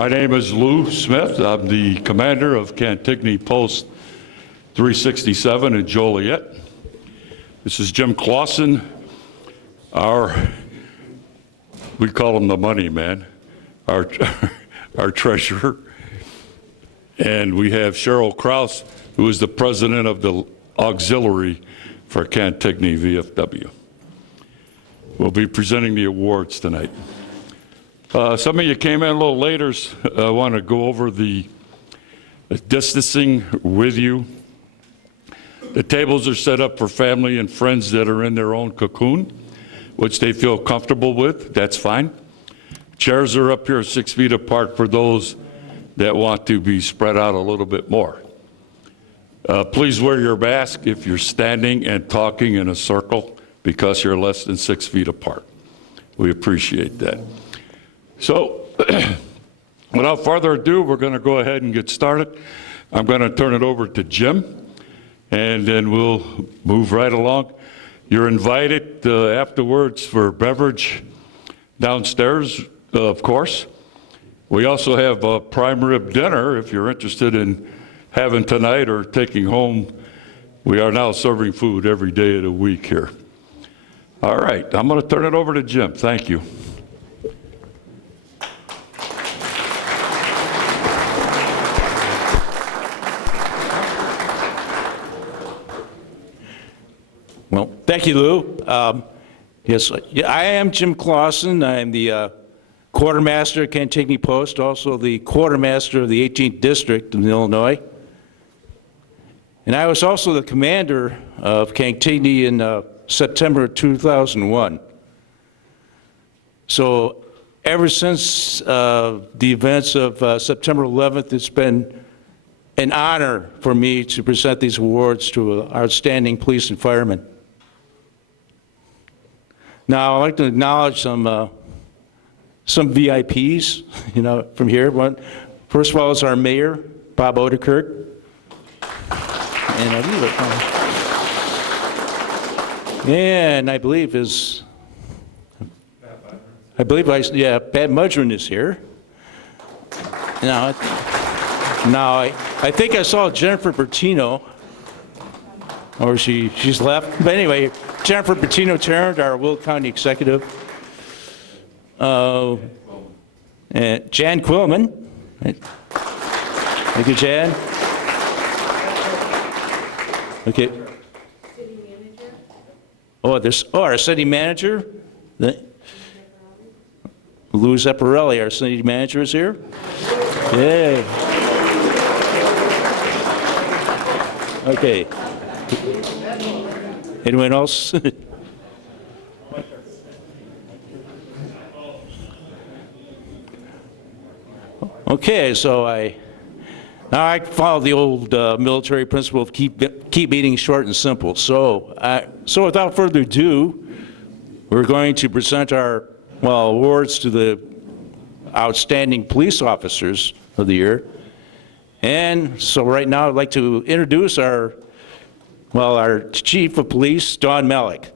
My name is Lou Smith. I'm the commander of Cantigny Post 367 in Joliet. This is Jim Claussen, we call him the money man, our treasurer. And we have Cheryl Kraus, who is the president of the auxiliary for Cantigny VFW. We'll be presenting the awards tonight. Some of you came in a little later. I want to go over the distancing with you. The tables are set up for family and friends that are in their own cocoon, which they feel comfortable with. That's fine. Chairs are up here 6 feet apart for those that want to be spread out a little bit more. Please wear your mask if you're standing and talking in a circle because you're less than 6 feet apart. We appreciate that. So, without further ado, we're going to go ahead and get started. I'm going to turn it over to Jim, and then we'll move right along. You're invited afterwards for beverage downstairs, of course. We also have a prime rib dinner if you're interested in having tonight or taking home. We are now serving food every day of the week here. All right, I'm going to turn it over to Jim. Thank you. Well, thank you, Lou. Yes, I am Jim Claussen. I'm the quartermaster at Cantigny Post, also the quartermaster of the 18th District in Illinois. And I was also the commander of Cantigny in September 2001. So ever since the events of September 11th, it's been an honor for me to present these awards to outstanding police and firemen. Now, I'd like to acknowledge some VIPs, from here. First of all, is our mayor, Bob Odekirk. And I believe Pat Mudgeon is here. Now, I think I saw Jennifer Bertino, or she's left. But anyway, Jennifer Bertino Tarrant, our Will County executive. And Jan Quillman. Thank you, Jan. Okay. City manager. Our city manager. Lou Zepparelli, our city manager, is here. Yay. Okay. Anyone else? Okay, so I follow the old military principle of keep meetings short and simple. So without further ado, we're going to present our awards to the outstanding police officers of the year. And so right now I'd like to introduce our chief of police, Don Malik.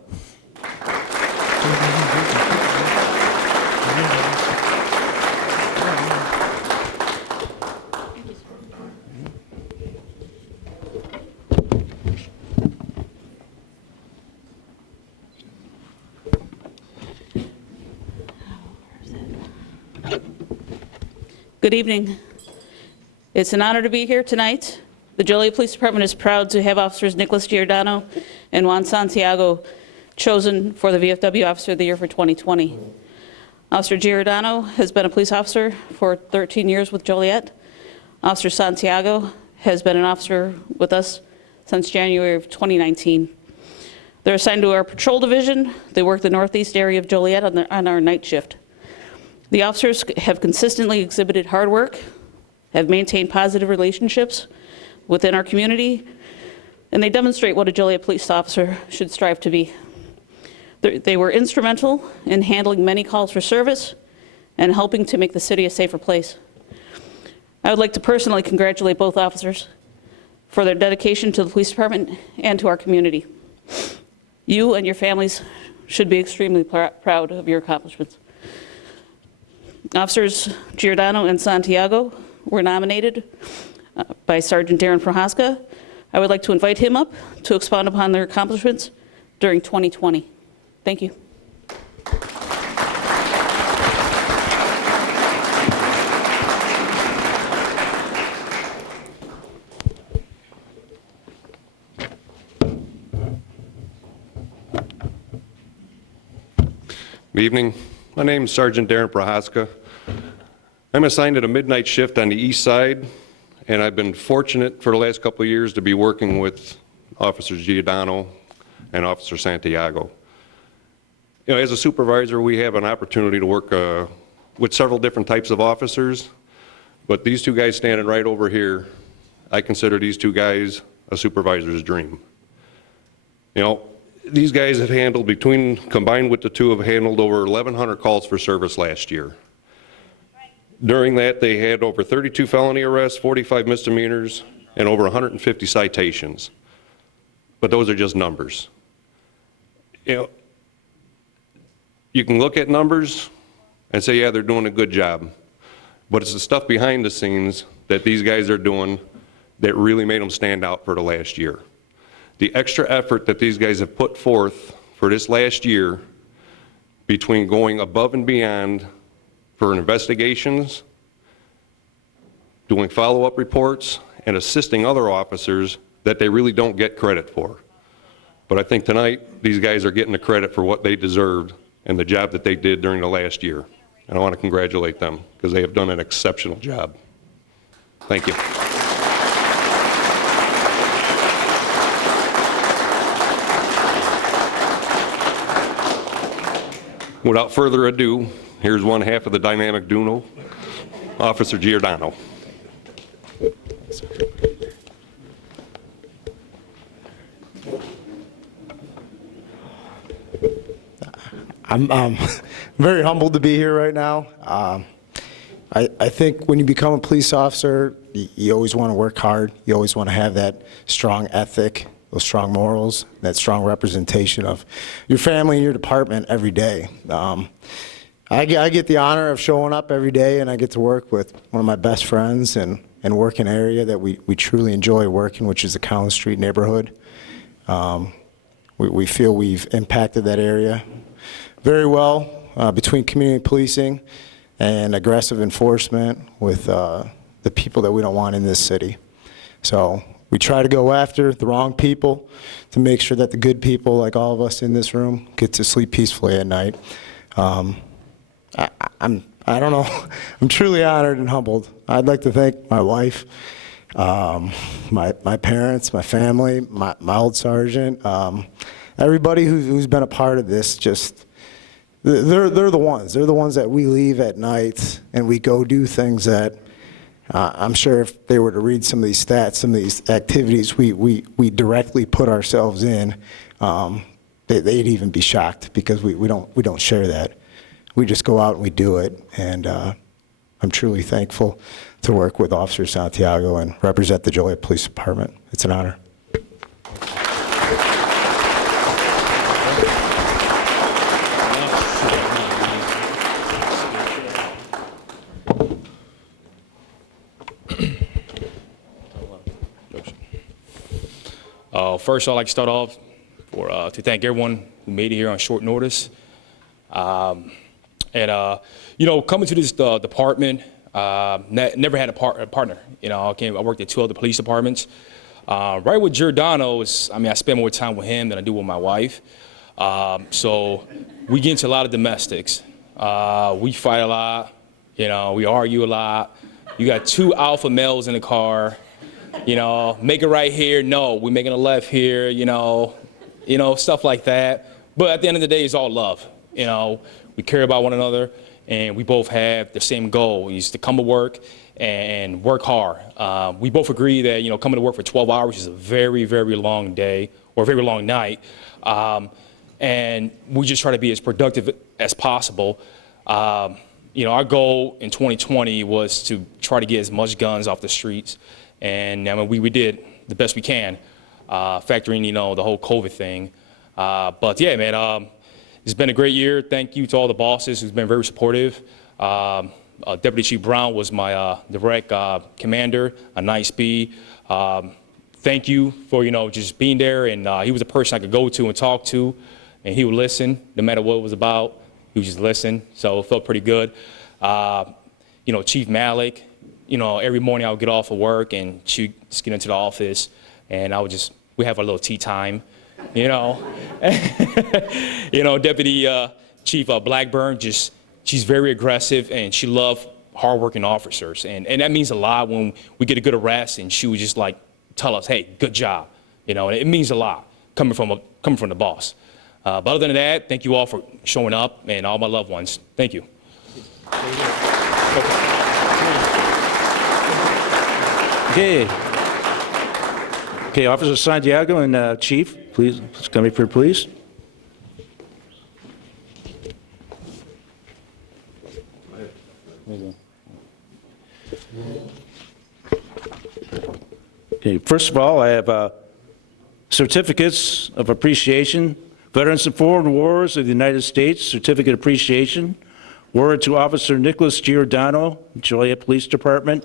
Good evening. It's an honor to be here tonight. The Joliet Police Department is proud to have officers Nicholas Giordano and Juan Santiago chosen for the VFW Officer of the Year for 2020. Officer Giordano has been a police officer for 13 years with Joliet. Officer Santiago has been an officer with us since January of 2019. They're assigned to our patrol division. They work the northeast area of Joliet on our night shift. The officers have consistently exhibited hard work, have maintained positive relationships within our community, and they demonstrate what a Joliet police officer should strive to be. They were instrumental in handling many calls for service and helping to make the city a safer place. I would like to personally congratulate both officers for their dedication to the police department and to our community. You and your families should be extremely proud of your accomplishments. Officers Giordano and Santiago were nominated by Sergeant Darren Prochaska. I would like to invite him up to expound upon their accomplishments during 2020. Thank you. Good evening. My name is Sergeant Darren Prochaska. I'm assigned at a midnight shift on the east side, and I've been fortunate for the last couple of years to be working with Officers Giordano and Officer Santiago. You know, as a supervisor, we have an opportunity to work with several different types of officers, but these two guys standing right over here, I consider these two guys a supervisor's dream. You know, these guys have handled, combined with the two, have handled over 1,100 calls for service last year. During that, they had over 32 felony arrests, 45 misdemeanors, and over 150 citations. But those are just numbers. You know, you can look at numbers and say, yeah, they're doing a good job. But it's the stuff behind the scenes that these guys are doing that really made them stand out for the last year. The extra effort that these guys have put forth for this last year, between going above and beyond for investigations, doing follow-up reports, and assisting other officers that they really don't get credit for. But I think tonight, these guys are getting the credit for what they deserved and the job that they did during the last year. And I want to congratulate them because they have done an exceptional job. Thank you. Without further ado, here's one half of the dynamic duo, Officer Giordano. I'm very humbled to be here right now. I think when you become a police officer, you always want to work hard. You always want to have that strong ethic, those strong morals, that strong representation of your family and your department every day. I get the honor of showing up every day, and I get to work with one of my best friends and work in an area that we truly enjoy working, which is the Collins Street neighborhood. We feel we've impacted that area very well between community policing and aggressive enforcement with the people that we don't want in this city. So we try to go after the wrong people to make sure that the good people, like all of us in this room, get to sleep peacefully at night. I don't know, I'm truly honored and humbled. I'd like to thank my wife, my parents, my family, my old sergeant, everybody who's been a part of this. Just they're the ones that we leave at night and we go do things that I'm sure if they were to read some of these stats, some of these activities we directly put ourselves in, they'd even be shocked because we don't share that. We just go out and we do it, and I'm truly thankful to work with Officer Santiago and represent the Joliet Police Department. It's an honor. First, I'd like to start off to thank everyone who made it here on short notice. You know, coming to this department, never had a partner. You know, I worked at 2 other police departments. Right with Giordano, I spend more time with him than I do with my wife. So we get into a lot of domestics. We fight a lot. You know, we argue a lot. You got 2 alpha males in the car. You know, make it right here. No, we're making a left here. You know, stuff like that. But at the end of the day, it's all love. You know, we care about one another, and we both have the same goal: is to come to work and work hard. We both agree that, you know, coming to work for 12 hours is a very, very long day or a very long night, and we just try to be as productive as possible. You know, our goal in 2020 was to try to get as much guns off the streets, and I mean, we did the best we can, factoring, you know, the whole COVID thing. But yeah, man, it's been a great year. Thank you to all the bosses who's been very supportive. Deputy Chief Brown was my direct commander, a nice speed. Thank you for, just being there, and he was a person I could go to and talk to, and he would listen no matter what it was about. He would just listen, so it felt pretty good. Chief Malik, every morning I would get off of work and she'd just get into the office, and we have a little tea time, Deputy Chief Blackburn, she's very aggressive, and she loved hardworking officers, and that means a lot when we get a good arrest, and she would just like tell us, hey, good job, and it means a lot coming from the boss. But other than that, thank you all for showing up, and all my loved ones. Thank you. Okay, Officer Santiago and Chief, please come up here, please. Okay, first of all, I have certificates of appreciation. Veterans of Foreign Wars of the United States, Certificate of Appreciation, awarded to Officer Nicholas Giordano, Joliet Police Department,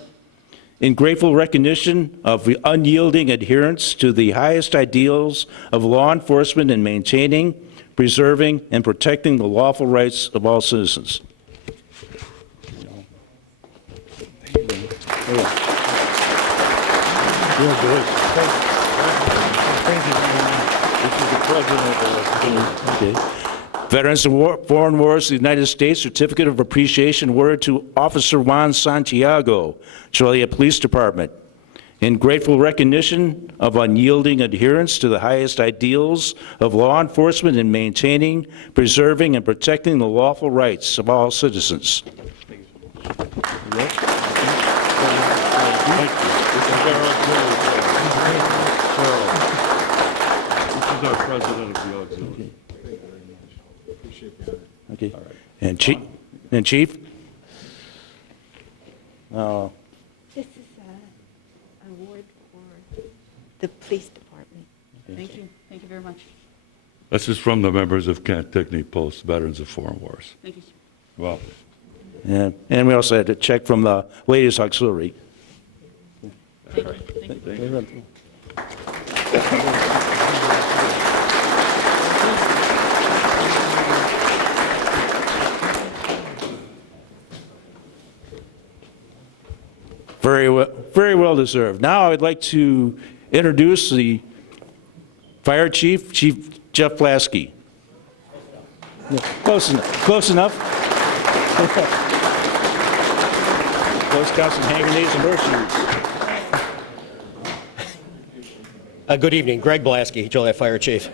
in grateful recognition of the unyielding adherence to the highest ideals of law enforcement in maintaining, preserving, and protecting the lawful rights of all citizens. Okay. Veterans of Foreign Wars of the United States, Certificate of Appreciation awarded to Officer Juan Santiago, Joliet Police Department, in grateful recognition of unyielding adherence to the highest ideals of law enforcement in maintaining, preserving, and protecting the lawful rights of all citizens. Our president of the auxiliary. Okay. And Chief? And Chief? This is an award for the police department. Thank you. Thank you very much. This is from the members of Kent Dickney Post, Veterans of Foreign Wars. Thank you. Well, And we also had a check from the Ladies Auxiliary. Thank you. Thank you. Very well deserved. Now I'd like to introduce the Fire Chief, Chief Jeff Lasky. Close enough. Close enough. Close got some hand grenades and horseshoes. Good evening, Greg Blasky, Joliet Fire Chief.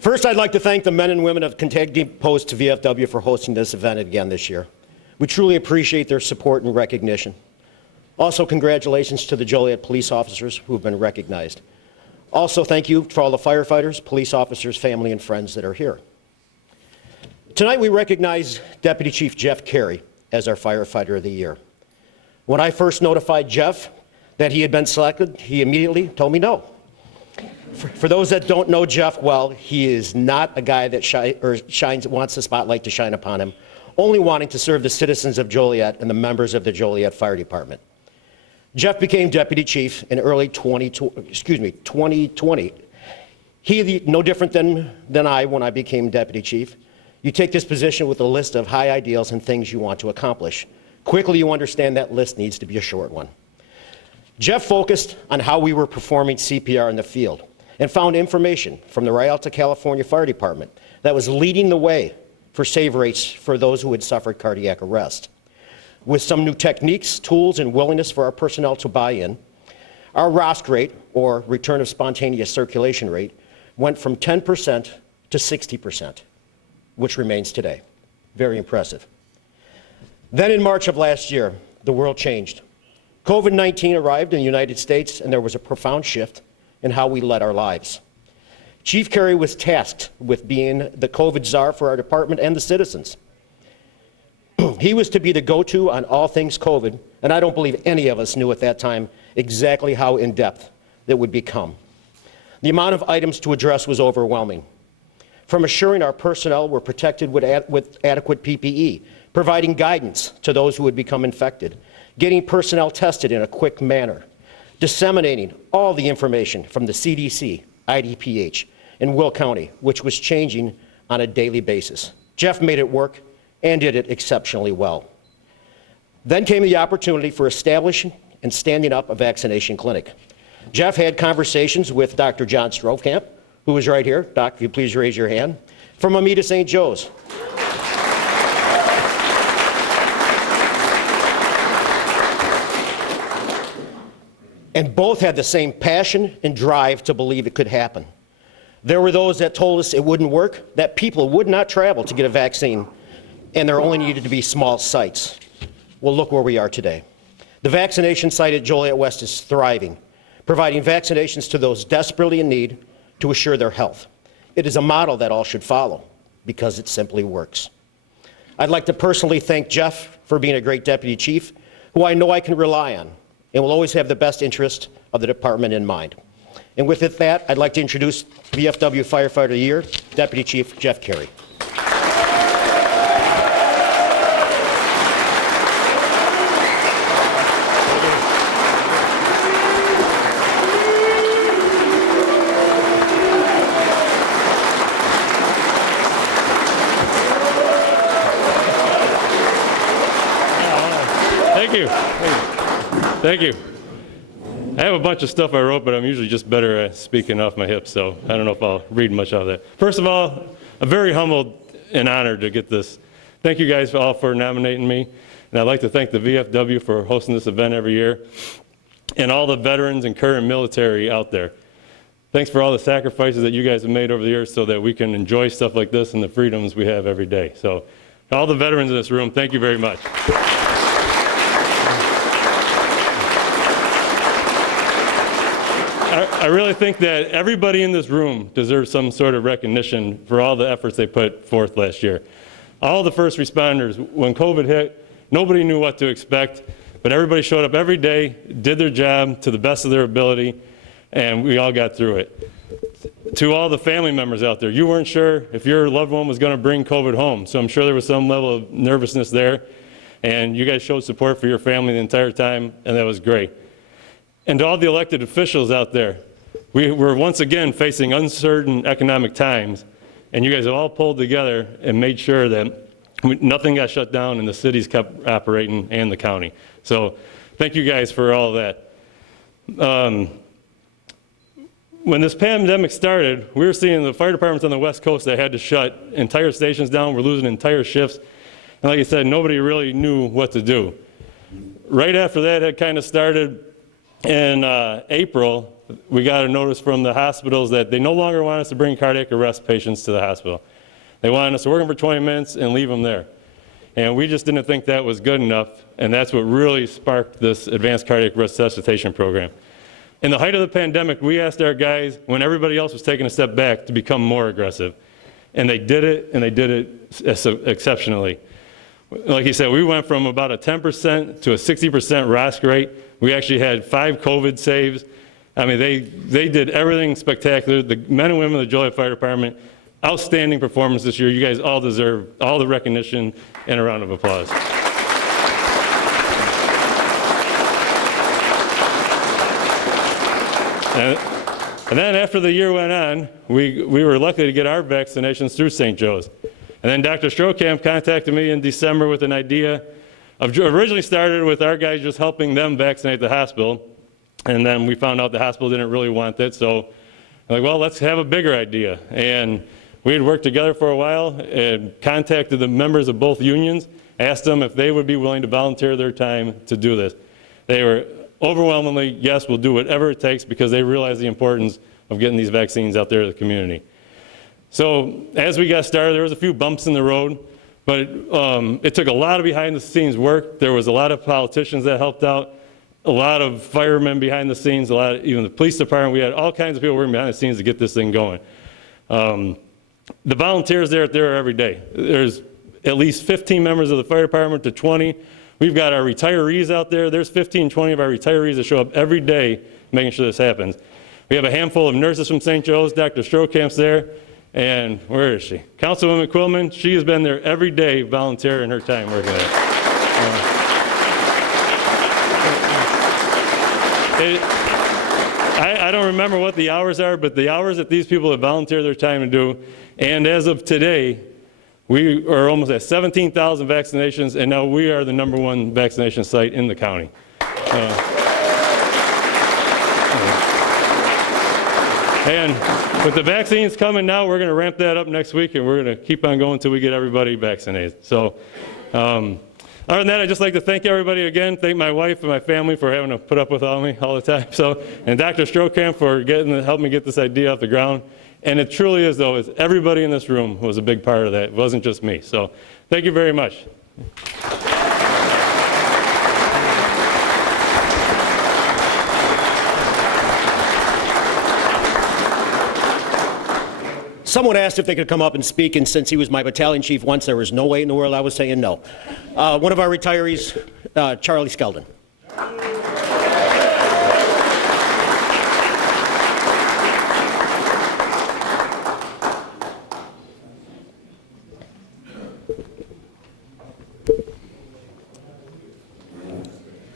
First, I'd like to thank the men and women of Kentucky Post to VFW for hosting this event again this year. We truly appreciate their support and recognition. Also, congratulations to the Joliet police officers who have been recognized. Also, thank you to all the firefighters, police officers, family, and friends that are here. Tonight, we recognize Deputy Chief Jeff Carey as our Firefighter of the Year. When I first notified Jeff that he had been selected, he immediately told me no. For those that don't know Jeff well, he is not a guy that wants the spotlight to shine upon him, only wanting to serve the citizens of Joliet and the members of the Joliet Fire Department. Jeff became Deputy Chief in early 2020. He, no different than I when I became Deputy Chief. You take this position with a list of high ideals and things you want to accomplish. Quickly, you understand that list needs to be a short one. Jeff focused on how we were performing CPR in the field and found information from the Rialto, California Fire Department that was leading the way for save rates for those who had suffered cardiac arrest. With some new techniques, tools, and willingness for our personnel to buy in, our ROSC rate, or return of spontaneous circulation rate, went from 10% to 60%, which remains today. Very impressive. Then in March of last year, the world changed. COVID-19 arrived in the United States, and there was a profound shift in how we led our lives. Chief Carey was tasked with being the COVID czar for our department and the citizens. He was to be the go-to on all things COVID, and I don't believe any of us knew at that time exactly how in-depth it would become. The amount of items to address was overwhelming. From assuring our personnel were protected with adequate PPE, providing guidance to those who would become infected, getting personnel tested in a quick manner, disseminating all the information from the CDC, IDPH, and Will County, which was changing on a daily basis. Jeff made it work and did it exceptionally well. Then came the opportunity for establishing and standing up a vaccination clinic. Jeff had conversations with Dr. John Strokamp, who is right here. Doc, if you please raise your hand, from Amita St. Joe's. And both had the same passion and drive to believe it could happen. There were those that told us it wouldn't work, that people would not travel to get a vaccine, and there only needed to be small sites. Well, look where we are today. The vaccination site at Joliet West is thriving, providing vaccinations to those desperately in need to assure their health. It is a model that all should follow because it simply works. I'd like to personally thank Jeff for being a great deputy chief, who I know I can rely on and will always have the best interest of the department in mind. And with that, I'd like to introduce VFW Firefighter of the Year, Deputy Chief Jeff Carey. Thank you. Thank you. I have a bunch of stuff I wrote, but I'm usually just better at speaking off my hips, so I don't know if I'll read much of that. First of all, I'm very humbled and honored to get this. Thank you guys all for nominating me, and I'd like to thank the VFW for hosting this event every year, and all the veterans and current military out there. Thanks for all the sacrifices that you guys have made over the years so that we can enjoy stuff like this and the freedoms we have every day. So, all the veterans in this room, thank you very much. I really think that everybody in this room deserves some sort of recognition for all the efforts they put forth last year. All the first responders, when COVID hit, nobody knew what to expect, but everybody showed up every day, did their job to the best of their ability, and we all got through it. To all the family members out there, you weren't sure if your loved one was going to bring COVID home, so I'm sure there was some level of nervousness there, and you guys showed support for your family the entire time, and that was great. And to all the elected officials out there, we're once again facing uncertain economic times, and you guys have all pulled together and made sure that nothing got shut down and the cities kept operating and the county. So thank you guys for all of that. When this pandemic started, we were seeing the fire departments on the West Coast that had to shut entire stations down. We're losing entire shifts. And like I said, nobody really knew what to do. Right after that had kind of started, in April, we got a notice from the hospitals that they no longer want us to bring cardiac arrest patients to the hospital. They wanted us to work them for 20 minutes and leave them there. And we just didn't think that was good enough, and that's what really sparked this advanced cardiac resuscitation program. In the height of the pandemic, we asked our guys, when everybody else was taking a step back, to become more aggressive. And they did it, and they did it exceptionally. Like he said, we went from about a 10% to a 60% ROSC rate. We actually had 5 COVID saves. I mean, they did everything spectacular. The men and women of the Joliet Fire Department, outstanding performance this year. You guys all deserve all the recognition and a round of applause. And then after the year went on, we were lucky to get our vaccinations through St. Joe's. And then Dr. Strokamp contacted me in December with an idea of, originally started with our guys just helping them vaccinate the hospital. And then we found out the hospital didn't really want that. So I'm like, well, let's have a bigger idea. And we had worked together for a while and contacted the members of both unions, asked them if they would be willing to volunteer their time to do this. They were overwhelmingly, yes, we'll do whatever it takes, because they realize the importance of getting these vaccines out there to the community. So as we got started, there was a few bumps in the road, but it took a lot of behind-the-scenes work. There was a lot of politicians that helped out, a lot of firemen behind the scenes, even the police department. We had all kinds of people working behind the scenes to get this thing going. The volunteers there are every day. There's at least 15 members of the fire department to 20. We've got our retirees out there. There's 15, 20 of our retirees that show up every day making sure this happens. We have a handful of nurses from St. Joe's. Dr. Strokamp's there. And where is she? Councilwoman Quillman, she has been there every day volunteering her time working there. I don't remember what the hours are, but the hours that these people have volunteered their time to do, and as of today, we are almost at 17,000 vaccinations, and now we are the #1 vaccination site in the county. And with the vaccines coming now, we're going to ramp that up next week, and we're going to keep on going until we get everybody vaccinated. So, other than that, I'd just like to thank everybody again. Thank my wife and my family for having to put up with me all the time. So, and Dr. Strokamp for helping me get this idea off the ground. And it truly is, though, is everybody in this room was a big part of that. It wasn't just me. So, thank you very much. Someone asked if they could come up and speak, and since he was my battalion chief once, there was no way in the world I was saying no. One of our retirees, Charlie Skelton.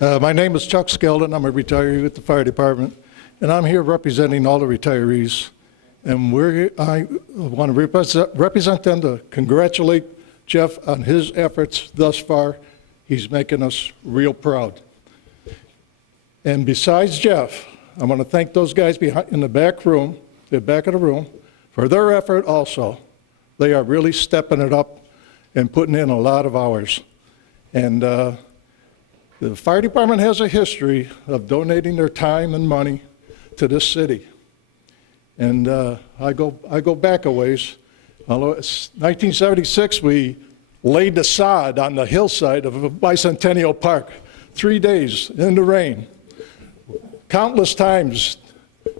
My name is Chuck Skelton. I'm a retiree with the fire department, and I'm here representing all the retirees. And I want to represent them to congratulate Jeff on his efforts thus far. He's making us real proud. And besides Jeff, I want to thank those guys in the back room, the back of the room, for their effort also. They are really stepping it up and putting in a lot of hours. And the fire department has a history of donating their time and money to this city. And I go back a ways. Although it's 1976, we laid the sod on the hillside of Bicentennial Park, 3 days in the rain. Countless times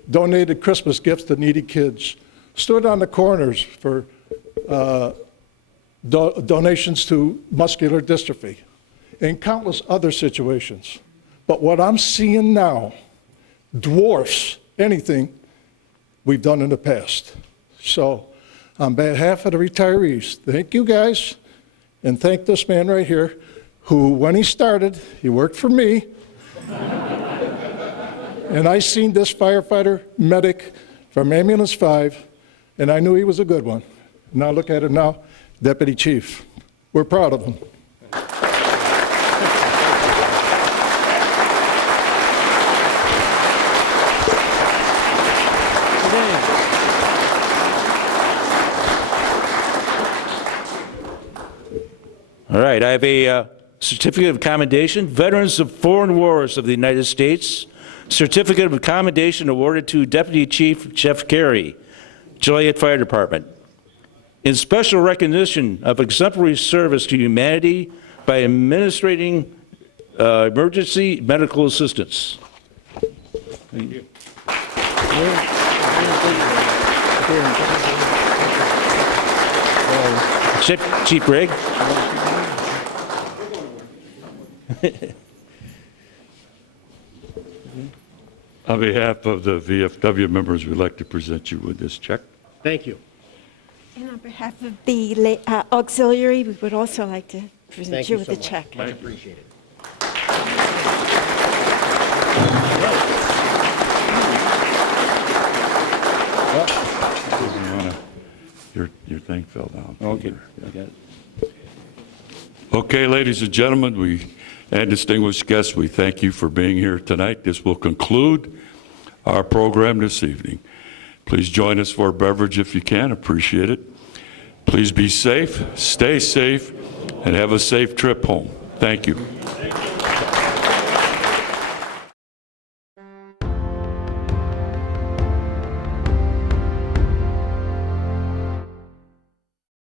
donated Christmas gifts to needy kids, stood on the corners for donations to muscular dystrophy, and countless other situations. But what I'm seeing now dwarfs anything we've done in the past. So on behalf of the retirees, thank you guys, and thank this man right here, who when he started, he worked for me, and I seen this firefighter medic from Ambulance 5, and I knew he was a good one. Now look at him now, Deputy Chief. We're proud of him. All right, I have a certificate of commendation. Veterans of Foreign Wars of the United States. Certificate of commendation awarded to Deputy Chief Jeff Carey, Joliet Fire Department. In special recognition of exemplary service to humanity by administering emergency medical assistance. Thank you. Chief Greg. On behalf of the VFW members, we'd like to present you with this check. Thank you. And on behalf of the auxiliary, we would also like to present Thank you you with so a much. check. Much appreciated. Your thing fell down. Okay, I got it. Okay, ladies and gentlemen, and distinguished guests, we thank you for being here tonight. This will conclude our program this evening. Please join us for a beverage if you can. Appreciate it. Please be safe, stay safe, and have a safe trip home. Thank you.